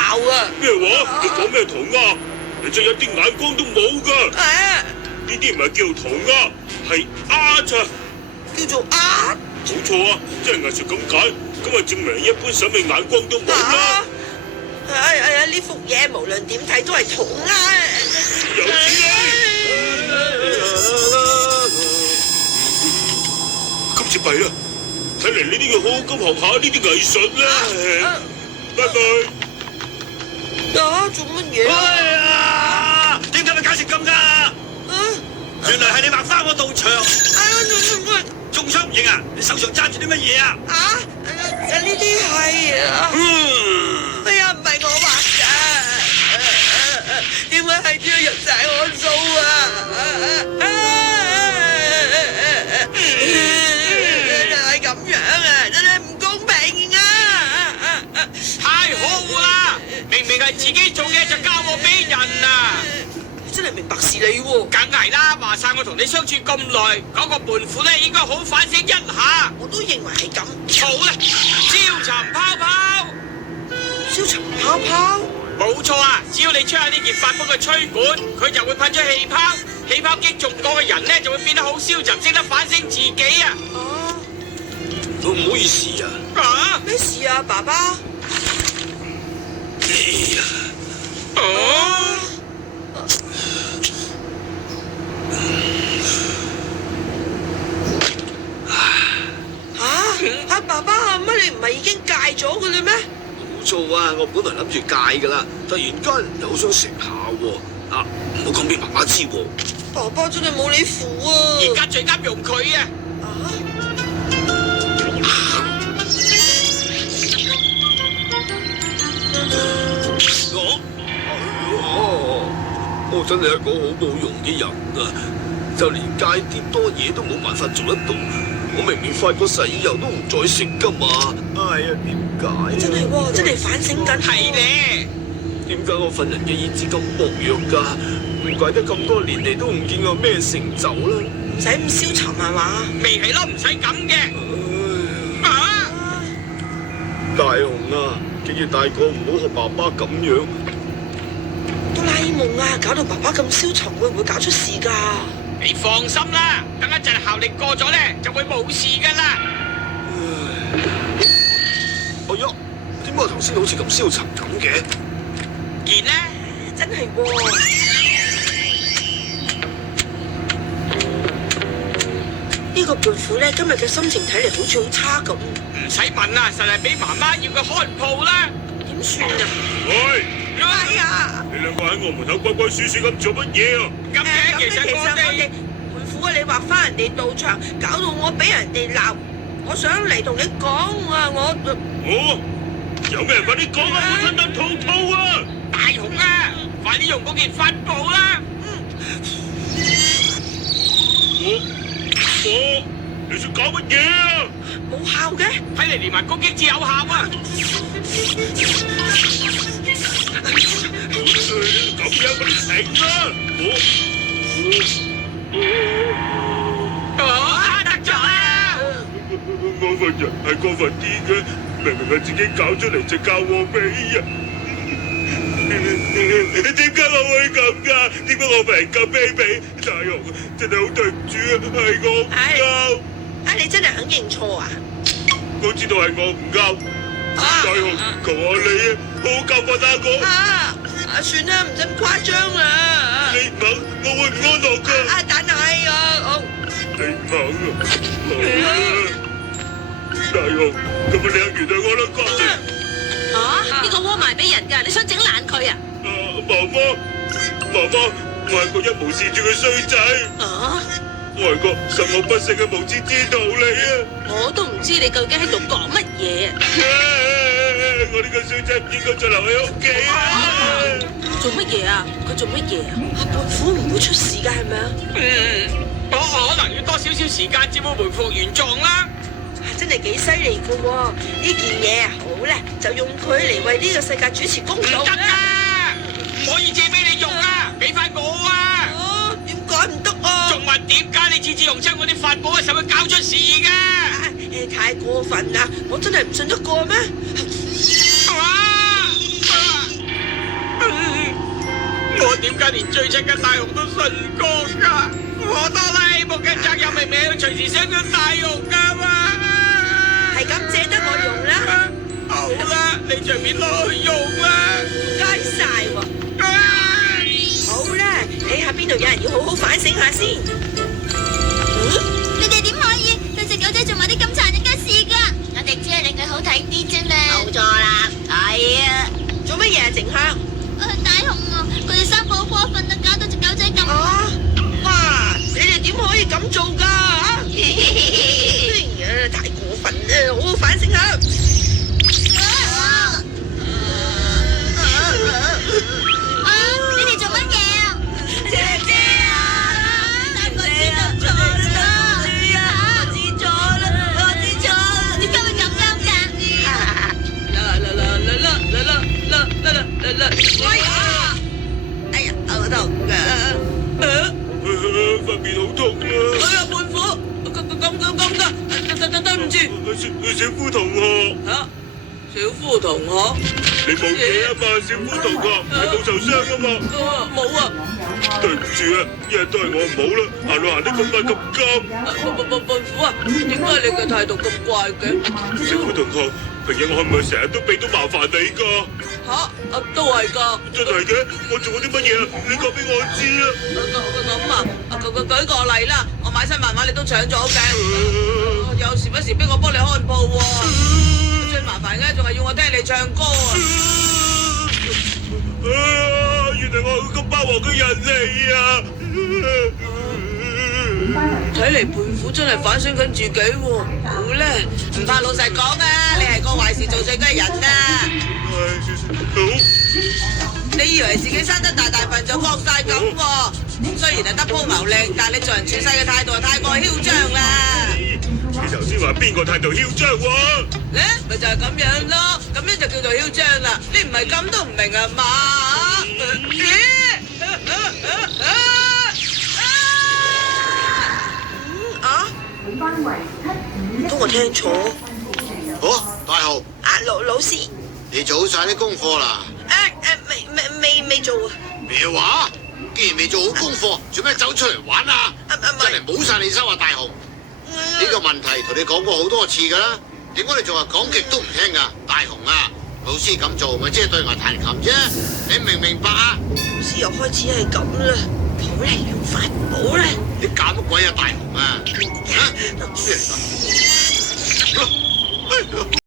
啊！咩話？你講咩塗鴉？你真係一啲眼光都冇㗎！呢啲唔係叫塗鴉，係art，叫做art。冇錯啊，即係藝術咁解，咁啊證明一般審美眼光都冇啦。呢幅嘢無論點睇都係塗鴉。有錢今次弊啦，睇嚟你都要好好咁學下呢啲藝術啦。拜拜。做乜嘢啊？點解會搞成咁㗎？原來係你畫花我道牆。中槍唔認啊？你手上揸住啲乜嘢啊？呢啲係哎呀，唔係我畫㗎，點解係都要入晒我數啊？係咁樣啊，真係唔公平啊！太可惡啦！明明係自己做嘅就交我俾人啊！真係明白事理喎。梗係啦，話晒我同你相處咁耐，嗰個胖虎咧應該好反省一下。我都認為係咁。好啦，燒塵泡泡，燒塵泡泡。冇錯啊！只要你吹下呢件發風嘅吹管，佢就會噴出氣泡，氣泡擊中過嘅人咧就會變得好消沉，識得反省自己啊！唔好意思啊。咩事啊，爸爸？爸爸，乜你唔係已經戒咗嘅啦咩？冇錯啊，我本來諗住戒噶啦，突然間又好想食下喎。唔好講俾媽媽知喎。爸爸真係冇你符啊！而家最啱用佢啊！我真係一個好冇用嘅人啊！就連戒啲多嘢都冇辦法做得到。我明明發過誓以後都唔再食噶嘛。哎呀，點解？真係喎，真係反省緊。係咧，點解我份人嘅意志咁薄弱㗎？唔怪得咁多年嚟都唔見我咩成就啦。唔使咁消沉係嘛？未係咯，唔使咁嘅。大雄啊，記住大個唔好學爸爸咁樣。哆啦 A 夢啊，搞到爸爸咁消沉，會唔會搞出事㗎？你放心啦，等一陣效力過咗咧，就會冇事噶啦。哎呀，點解我頭先好似咁消沉咁嘅？見咧，真係喎。呢個胖虎咧，今日嘅心情睇嚟好似好差咁。唔使問啦，實係俾媽媽要佢開鋪啦。點算啊？喂！哎呀！你兩個喺我門口鬼鬼祟祟咁做乜嘢啊？咁嘅其實我哋胖虎啊，你畫翻人哋道場，搞到我俾人哋鬧。我想嚟同你講啊，有咩人快啲講啊！我吞吞吐吐啊！大雄啊，快啲用嗰件法寶啦！你想搞乜嘢啊？冇效嘅，睇嚟連環攻擊至有效啊！咁樣我哋停啦！得咗啦！我份人係過分啲嘅，明明係自己搞出嚟就教我俾人。點解我會咁㗎？點解我份人咁卑鄙？大雄真係好對唔住啊，係我唔啱。你真係肯認錯啊？我知道係我唔啱。大雄，求下你啊，好好教訓下我。算啦，唔使咁誇張啦。你唔肯，我會唔安樂㗎。但係你唔肯啊？大雄，咁你肯原諒我啦，哥。呢個鍋賣俾人㗎，你想整爛佢啊？媽媽，我係個一無是處嘅衰仔。我係個十惡不赦嘅無知之徒嚟啊！我都唔知你究竟喺度講乜嘢啊！我呢個衰仔唔應該再留喺屋企啊！做乜嘢啊？佢做乜嘢啊？胖虎唔會出事㗎係咪啊？我可能要多少少時間至會回復原狀啦。真係幾犀利㗎喎！呢件嘢好咧，就用佢嚟為呢個世界主持公道唔得啊！唔可以借俾你用啊！俾翻我啊！點解唔得啊？仲問點解你次次用親我啲法寶嘅時候會搞出事㗎？太過分啦！我真係唔信得過咩？連最親嘅大雄都信過噶，我多啦 A 夢嘅責任明明要隨時相信大雄噶嘛。係咁借得我用啦，好啦，你隨便攞去用啦。唔該晒喎。好啦，睇下邊度有人要好好反省下先。你哋點可以對隻狗仔做埋啲咁殘忍嘅事噶？我哋只係令佢好睇啲啫嘛。冇錯啦，係啊。做乜嘢啊，靜香？大雄啊，佢哋三個好過分啊，搞到隻狗仔咁。哇！你哋點可以咁做噶？太過分啦！好好反省下。你哋做乜嘢啊？姐姐啊！大個知道錯啦！我知錯啦！我知錯啦！點解會咁樣㗎？哎呀，好痛噶！塊面好痛啊！哎呀，胖虎，對唔住。小夫同學，小夫同學，你冇嘢啊嘛？小夫同學，你冇受傷啊嘛？冇啊。對唔住啊，一日都係我唔好啦，行路行得咁快咁急。胖虎啊，點解你嘅態度咁怪嘅？小夫同學，平日我係咪成日都俾到麻煩你噶？都係㗎。真係嘅，我做過啲乜嘢啊？你講俾我知啊！咁啊，舉個例啦，我買新漫畫你都搶咗嘅，有時不時逼我幫你看鋪喎，最麻煩嘅仲係要我聽你唱歌啊！原來我係咁霸王嘅人嚟啊！睇嚟胖虎真係反省緊自己喎，好咧，唔怕老實講啊，你係個壞事做最嘅人啊！好。你以為自己生得大份就惡晒咁喎？雖然係得鋪牛靚，但係你做人處世嘅態度係太過囂張啦！你頭先話邊個態度囂張喎？咧，咪就係咁樣咯，咁樣就叫做囂張啦！你唔係咁都唔明啊嘛？都我聽錯。好，大雄，老師。你做好晒啲功課啦？未做啊！咩話？既然未做好功課，做咩走出嚟玩啊？真係冇晒你收啊，大雄！呢個問題同你講過好多次噶啦，點解你仲係講極都唔聽噶？大雄啊，老師咁做咪即係對我彈琴啫，你明唔明白啊？老師又開始係咁啦，好咧，用法寶咧！你搞乜鬼啊，大雄啊？